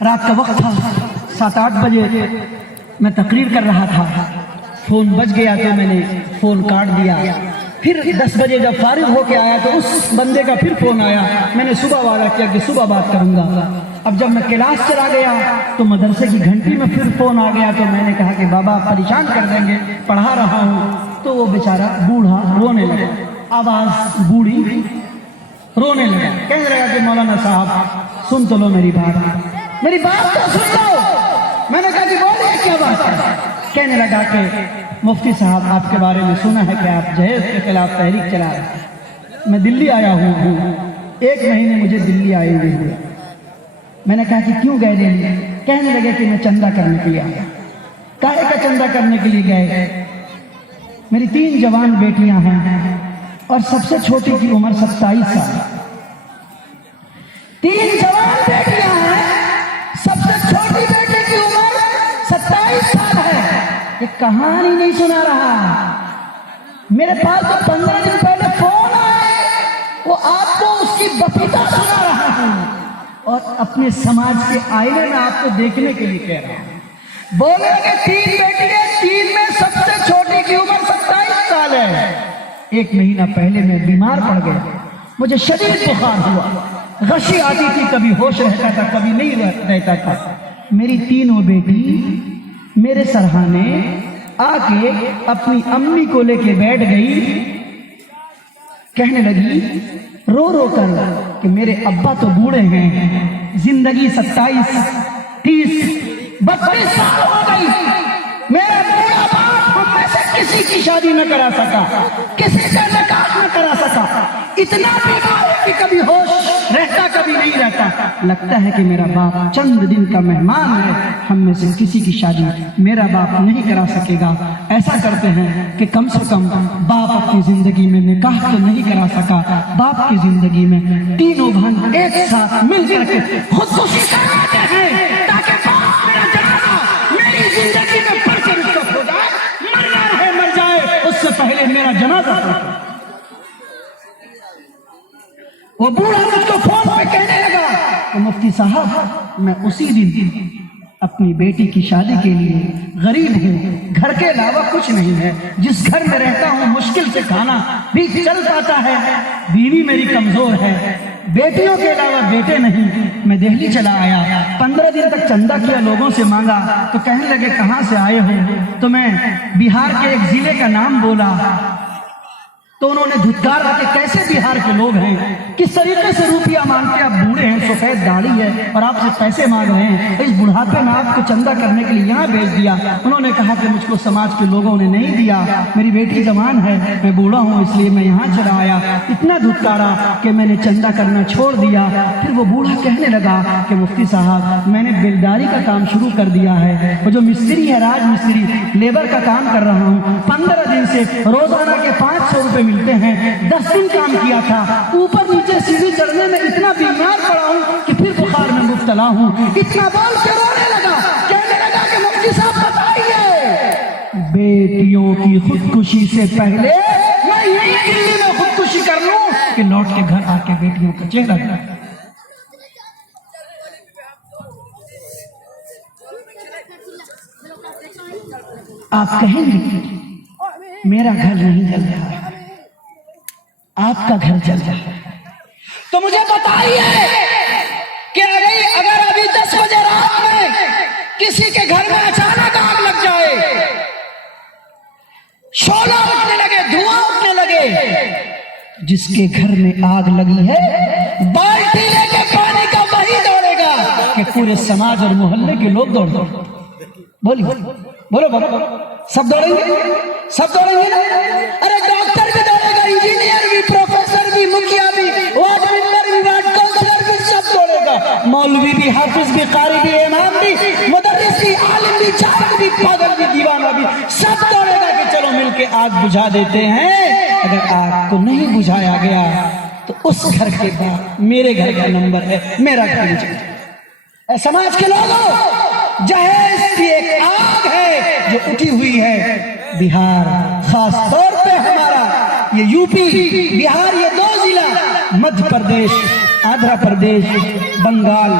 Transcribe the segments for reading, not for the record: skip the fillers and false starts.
رات کا وقت تھا، 7-8 بجے میں تقریر کر رہا تھا، فون بج گیا تو میں نے فون کاٹ دیا۔ پھر 10 بجے جب فارغ ہو کے آیا تو اس بندے کا پھر فون آیا، میں نے صبح وعدہ کیا کہ صبح بات کروں گا۔ اب جب میں کلاس چلا گیا تو مدرسے کی گھنٹی میں پھر فون آ گیا، تو میں نے کہا کہ بابا پریشان کر دیں گے، پڑھا رہا ہوں۔ تو وہ بیچارہ بوڑھا رونے لگا، آواز بوڑھی رونے لگا، کہنے لگا کہ مولانا صاحب سن تو لو میری بات تو سن لو۔ میں نے کہا کہ بولیے کیا بات ہے؟ کہنے لگا کہ مفتی صاحب آپ کے بارے میں سنا ہے کہ آپ جہیز کے خلاف تحریک چلا رہے ہیں، میں دلی آیا ہوں، 1 مہینے مجھے دلی آئے ہوئے۔ میں نے کہا کہ کیوں گئے دلی؟ کہنے لگے کہ میں چندہ کرنے کے لیے آیا۔ کاہے کا چندہ کرنے کے لیے گئے؟ میری 3 جوان بیٹیاں ہیں اور سب سے چھوٹی کی عمر 27 سال۔ 3 جوان بیٹیاں ہیں، سب سے چھوٹی بیٹی کی عمر 27 سال ہے۔ یہ کہانی نہیں سنا رہا، میرے پاس تو 15 دن پہلے فون آئے، وہ آپ کو اس کی بفیتا سنا رہا ہوں اور اپنے سماج کے آئینے میں آپ کو دیکھنے کے لیے کہہ رہا ہوں۔ بولے کہ 3 بیٹیاں، 3 میں سب سے چھوٹی کی عمر 27 سال ہے۔ 1 مہینہ پہلے میں بیمار پڑ گیا، مجھے شدید بخار ہوا، غشی آتی تھی، کبھی ہوش رہتا تھا کبھی نہیں رہتا تھا۔ میری 3 بیٹی میرے سرہانے آ کے اپنی امی کو لے کے بیٹھ گئی، کہنے لگی رو رو کر کہ میرے ابا تو بوڑھے ہیں، زندگی 27 30 32 سال ہو گئی، میرا بوڑھا باپ ہم میں سے کسی کی شادی نہ کرا سکا، کسی کا نکاح نہ کرا سکا، اتنا بیمار ہے کہ کبھی ہوش رہتا کبھی نہیں رہتا۔ لگتا ہے کہ میرا باپ چند دن کا مہمان ہے، ہم میں سے کسی کی شادی میرا باپ نہیں کرا سکے گا۔ ایسا کرتے ہیں کہ کم سے کم باپ اپنی زندگی میں نکاح تو نہیں کرا سکا، باپ کی زندگی میں 3 بہن ایک ساتھ مل کر کے خودکشی کراتے ہیں تاکہ باپ میرا جنازہ میری زندگی میں پڑھ کے رخصت ہو جائے، مرنا ہے مر جائے اس سے پہلے میرا جنازہ پڑھ۔ وہ بوڑھا مجھ کو فون پہ کہنے لگا کہ مفتی صاحب میں اسی دن اپنی بیٹی کی شادی کے لیے غریب ہوں، گھر کے علاوہ کچھ نہیں ہے، جس گھر میں رہتا ہوں مشکل سے کھانا بھی چل پاتا ہے، بیوی میری کمزور ہے، بیٹیوں کے علاوہ بیٹے نہیں، میں دہلی چلا آیا، 15 دن تک چندہ کیا، لوگوں سے مانگا تو کہنے لگے کہاں سے آئے ہو؟ تو میں بہار کے ایک ضلع کا نام بولا تو انہوں نے دھتکارا کہ کیسے بہار کے لوگ ہیں، کس طریقے سے روپیہ مانگتے، آپ بوڑھے ہیں، سفید داڑھی ہے اور آپ سے پیسے مانگ رہے ہیں، اس بڑھاپے میں آپ کو چندہ کرنے کے لیے یہاں بھیج دیا۔ انہوں نے کہا کہ مجھ کو سماج کے لوگوں نے نہیں دیا، میری بیٹی جوان ہے، میں بوڑھا ہوں اس لیے میں یہاں چلا آیا۔ اتنا دھتکارا کہ میں نے چندہ کرنا چھوڑ دیا۔ پھر وہ بوڑھا کہنے لگا کہ مفتی صاحب میں نے بیلداری کا کام شروع کر دیا ہے، وہ جو مستری ہے راج مستری، لیبر کا کام کر رہا ہوں، 15 دن سے روزانہ کے 500 روپے ملتے ہیں، 10 دن کام کیا تھا، اوپر نیچے سیڑھی چڑھنے میں اتنا بیمار پڑا ہوں کہ پھر بخار میں مبتلا ہوں۔ اتنا بول کے رونے لگا، کہنے لگا کہ مفتی صاحب بتائیے بیٹیوں کی خودکشی سے پہلے میں یہی دلی میں خودکشی کر لوں کہ لوٹ کے گھر آ کے بیٹیوں کا چہرہ دیکھوں۔ آپ کہیں گے میرا گھر نہیں جل رہا ہے، آپ کا گھر جل رہا ہے، تو مجھے بتائیے کہ اگر ابھی 10 بجے رات میں کسی کے گھر میں اچانک آگ لگ جائے، شعلہ اٹھنے لگے، دھواں اٹھنے لگے، جس کے گھر میں آگ لگی ہے بالٹی لے کے پانی کا وہی دوڑے گا کہ پورے سماج اور محلے کے لوگ دوڑ دوڑ بولو بولو بولو، سب دوڑیں گے، سب دوڑیں گے۔ ارے ڈاکٹر بھی دوڑے گا، انجینئر بھی، پروفیسر بھی، مکھیا بھی، وارڈ ممبر بھی، وارڈ کونسلر بھی، سب دوڑے گا، مولوی بھی، حافظ بھی، قاری بھی، امام بھی، مدرس بھی، عالم بھی، جاہل بھی، پاگل بھی، دیوانہ بھی، سب دوڑے گا کہ چلو مل کے آگ بجھا دیتے ہیں۔ اگر آگ کو نہیں بجھایا گیا تو اس گھر کے بعد میرے گھر کا نمبر ہے، میرا گھر نہیں چلتا۔ اے سماج کے لوگوں، جہیز کی ایک آگ ہے جو اٹھی ہوئی ہے، بہار خاص طور پہ ہمارا یہ یو پی بہار، یہ 2 ضلع مدھیہ پردیش آندھرا پردیش، بنگال،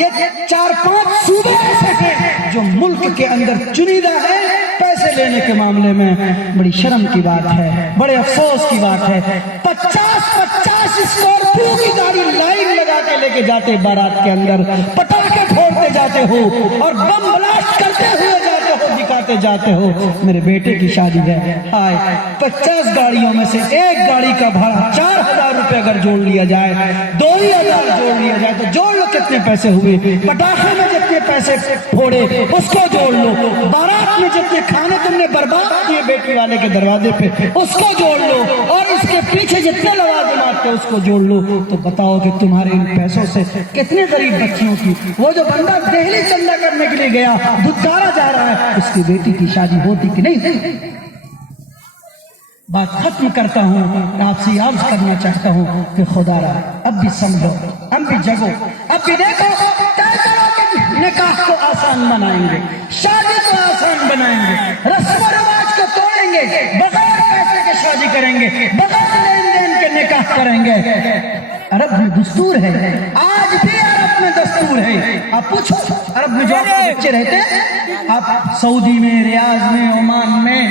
یہ 4-5 صوبے ایسے تھے جو ملک کے اندر چنیدہ ہے پیسے لینے کے معاملے میں۔ بڑی شرم کی بات ہے، بڑے افسوس کی بات ہے، 50 اسکارپیو کی گاڑی لائن لگا کے لے کے جاتے بارات کے اندر، پٹاخے پھوڑتے جاتے ہو اور بم بلاسٹ کرتے ہوئے جاتے ہو، دکھاتے جاتے ہو میرے بیٹے کی شادی ہے۔ ہائے 50 گاڑیوں میں سے ایک گاڑی کا بھاڑا 4000 روپے اگر جوڑ لیا جائے، 2000 جوڑ لیا جائے تو جوڑ لو کتنے پیسے ہوئے۔ پٹاخے میں جتنے پیسے پھوڑے اس کو جوڑ لو، بارات میں جتنے کھانے تم نے برباد کیے بیٹی والے کے دروازے پہ اس کو جوڑ لو، اور اس کے پیچھے جتنے لوازمات تھے اس کو جوڑ لو، تو بتاؤ کہ تمہارے ان پیسوں سے کتنے غریب بچیوں کی، وہ جو بندہ دہلی چندہ کرنے کے لیے گیا دھتکارا جا رہا ہے، اس کی بیٹی کی شادی ہوتی کہ نہیں؟ بات ختم کرتا ہوں، آپ سے عرض کرنا چاہتا ہوں کہ خدا را اب بھی سمجھو، اب بھی جگو، اب بھی دیکھو، طے کرو کہ نکاح کو آسان بنائیں گے، شادی کو آسان بنائیں گے، رسم و رواج کو توڑیں گے، بغیر پیسے کے شادی کریں گے، بغیر لین دین کے نکاح کریں گے۔ عرب میں دستور ہے، آج بھی عرب میں دستور ہے۔ آپ پوچھو عرب میں جو بچے رہتے ہیں، آپ سعودی میں، ریاض میں، عمان میں،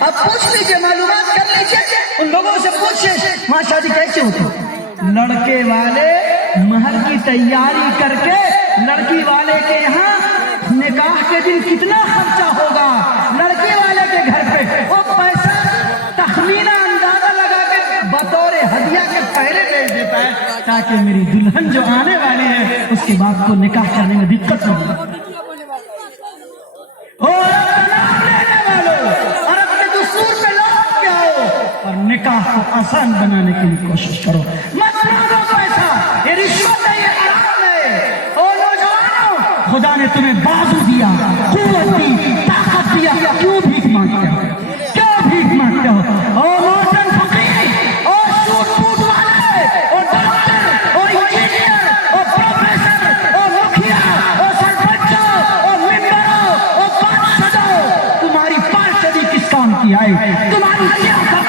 آپ پوچھ لیجئے، معلومات کر لیجئے، ان لوگوں سے پوچھیں وہاں شادی کیسے ہوتی ہے۔ لڑکے والے مہر کی تیاری کر کے لڑکی والے کے یہاں نکاح کے دن کتنا خرچہ ہوگا، لڑکی والے کے گھر پہ وہ پیسہ تخمینہ اندازہ لگا کے بطور ہدیہ کے پہلے بھیج دیتا ہے تاکہ میری دلہن جو آنے والی ہے اس کے بعد کو نکاح کرنے میں دقت نہ ہو۔ اور نکاح کو آسان بنانے کے لیے کوشش کرو، مت مانگو پیسہ، یہ رشوت ہے، یہ حرام ہے۔ او نوجوانوں، خدا نے تمہیں بازو دیا، قوت دی، طاقت دیا، کیوں بھیک مانگتے ہو؟ کیوں بھیک مانگتے ہو؟ او موٹن فقیر، او سوٹ بوٹ والے، او ڈاکٹر، او انجینئر، او پروفیسر، او مکھیا، او سرپنچوں، او ممبروں، او پارشدوں، تمہاری پارشدی کس کام کی ہے؟ تمہاری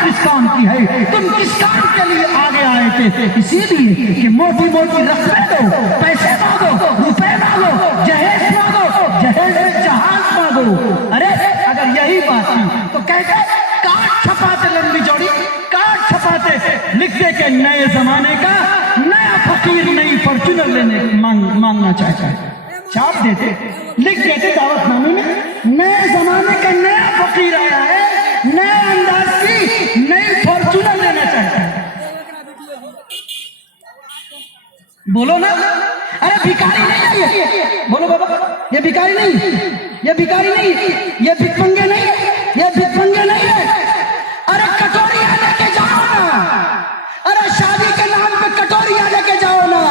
کس کام کی ہے؟ تم کس کام کے لیے آگے آئے تھے؟ اسی لیے کہ موٹی موٹی رقمیں دو، پیسے مانگو، روپے مانگو، جہیز مانگو، جہیز میں جہاز مانگو۔ ارے اگر یہی بات تھی تو کہتے کارڈ چھپاتے، لمبی چوڑی کارڈ چھپاتے، لکھتے کہ نئے زمانے کا نیا فقیر نئی فارچونر لینے مانگنا چاہتا ہے، چھاپ دیتے، لکھ دیتے دعوت نامے میں، نئے زمانے کا نیا فقیر آیا ہے، نئے انداز کی نئی فارچونر لینا چاہتا ہے۔ بولو نا، ارے بھکاری نہیں ہے، بولو بابا، یہ بھکاری نہیں، یہ بھکاری نہیں، یہ بھکمنگے نہیں، یہ بھکمنگے نہیں ہے۔ ارے کٹوریاں لے کے جاؤ نا، ارے شادی کے نام پہ کٹوریاں لے کے جاؤ نا،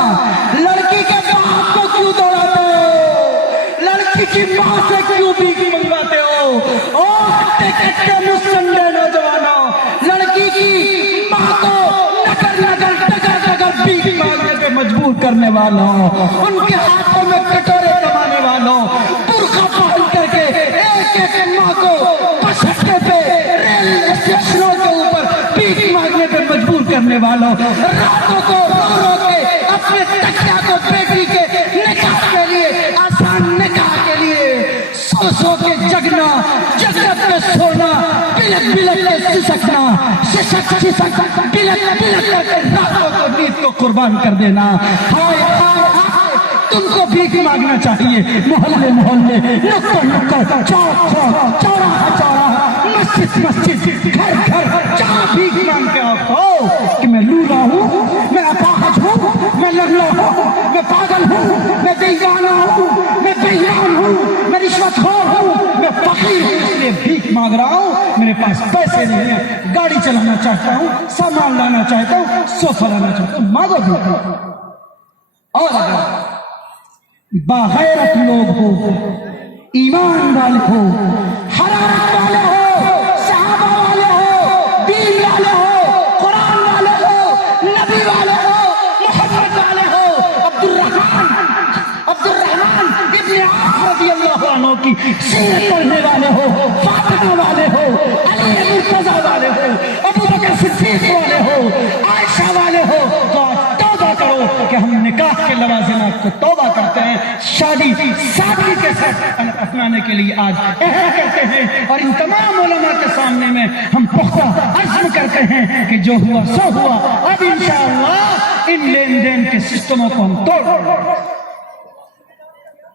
لڑکی کے باپ کو کیوں دوڑاتے ہو؟ لڑکی کی ماں سے کیوں بھیک منگواتے ہو؟ کتے مسنڈے نوجوانوں، لڑکی کی ماں کو نگر نگر ڈگر ڈگر بھیک مانگنے پہ مجبور کرنے والوں، ان کے ہاتھوں میں کٹورے دبانے والوں، برقع پہن کر کے ایک ایک ماں کو بس اڈے پہ، ریل اسٹیشنوں کے اوپر بھیک مانگنے پہ مجبور کرنے والوں، راتوں کو رو رو کے اپنے تکیا کو بیٹی کے نکاح کے لیے، آسان نکاح کے لیے سو سو کے جگنا، جگت پہ سونا، بلک بلک کے سسکنا، سسک سسک بلک بلک کر کے راتوں کو نیند کو قربان کر دینا۔ ہائے ہائے ہائے، تم کو بھیک مانگنا چاہیے، محلے محلے، نکڑ نکڑ، چوک چوک، چوراہا چوراہا، مسجد مسجد، گھر گھر، جہاں بھیک مانگ کے آؤ کہ میں لولا ہوں، میں اپاہج ہوں، میں لگلا ہوں، میں پاگل ہوں، میں دیوانہ ہوں، میں بے ایمان ہوں، میں رشوت خور ہوں، میں فقیر ہوں، اس لیے بھیک مانگ رہا ہوں، میرے پاس پیسے نہیں ہیں، گاڑی چلانا چاہتا ہوں، سامان لانا چاہتا ہوں، صوفہ لانا چاہتا ہوں، مانگو بھیک۔ اور اگر باغیرت لوگ ہو، ایمان والے ہو، حرارت والے ہو، صحابہ والے ہو، دین والے ہو، قرآن والے ہو، نبی والے ہو، محمد والے ہو، عبد الرحمن ابن عوف رضی اللہ عنہ کی سیرت پڑھنے والے ہو، فاطمہ والے ہو، علی مرتضیٰ والے ہو، ابو بکر صدیق والے ہو، عائشہ والے ہو، تو توبہ کرو کہ ہم نکاح کے لوازمات کو توبہ کرتے ہیں، شادی سادگی کے ساتھ اپنانے کے لیے آج عہد کرتے ہیں، اور ان تمام علماء کے سامنے میں ہم پختہ عزم کرتے ہیں کہ جو ہوا سو ہوا، اب انشاءاللہ ان لین دین کے سسٹموں کو ہم توڑ دیں گے۔